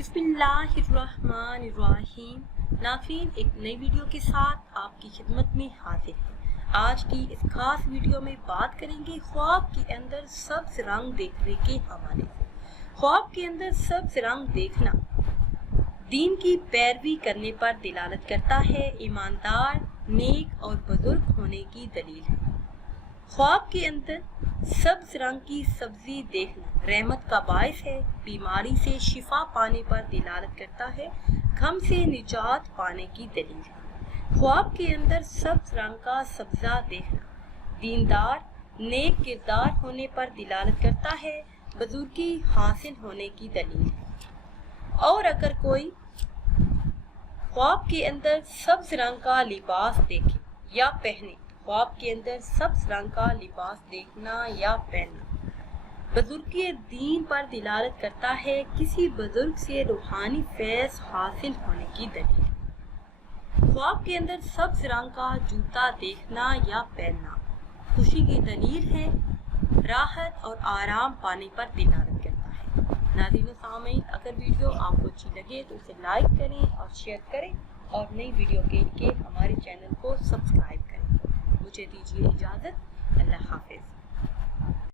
बिस्मिल्लाहिर्रहमानिर्रहीम। नाज़रीन, एक नई वीडियो के साथ आपकी खिदमत में हाजिर है। आज की इस खास वीडियो में बात करेंगे ख्वाब के अंदर सब्ज रंग देखने के हवाले से। ख्वाब के अंदर सब्ज रंग देखना दीन की पैरवी करने पर दिलालत करता है, ईमानदार, नेक और बुजुर्ग होने की दलील है। ख्वाब के अंदर सब्ज रंग की सब्जी देखना रहमत का बायस है, बीमारी से शिफा पाने पर दिलालत करता है, गम से निजात पाने की दलील है। ख्वाब के अंदर सब्ज रंग का सब्जा देखना दीनदार, नेक किरदार होने पर दिलालत करता है, बुजुर्गी हासिल होने की दलील है। और अगर कोई ख्वाब के अंदर सब्ज रंग का लिबास देखे या पहने, ख्वाब के अंदर सब्ज रंग का लिबास देखना या पहनना बुजुर्ग दीन पर दिलालत करता है, किसी बुजुर्ग से रूहानी फैज़ हासिल होने की दलील। ख्वाब के अंदर सब्ज रंग का जूता देखना या पहनना खुशी की दलील है, राहत और आराम पाने पर दिलालत करता है। नाज़रीन व सामीन, अगर वीडियो आपको अच्छी लगे तो इसे लाइक करें और शेयर करें और नई वीडियो के लिए हमारे चैनल को सब्सक्राइब करें। मुझे दीजिए इजाज़त। अल्लाह हाफ़िज़।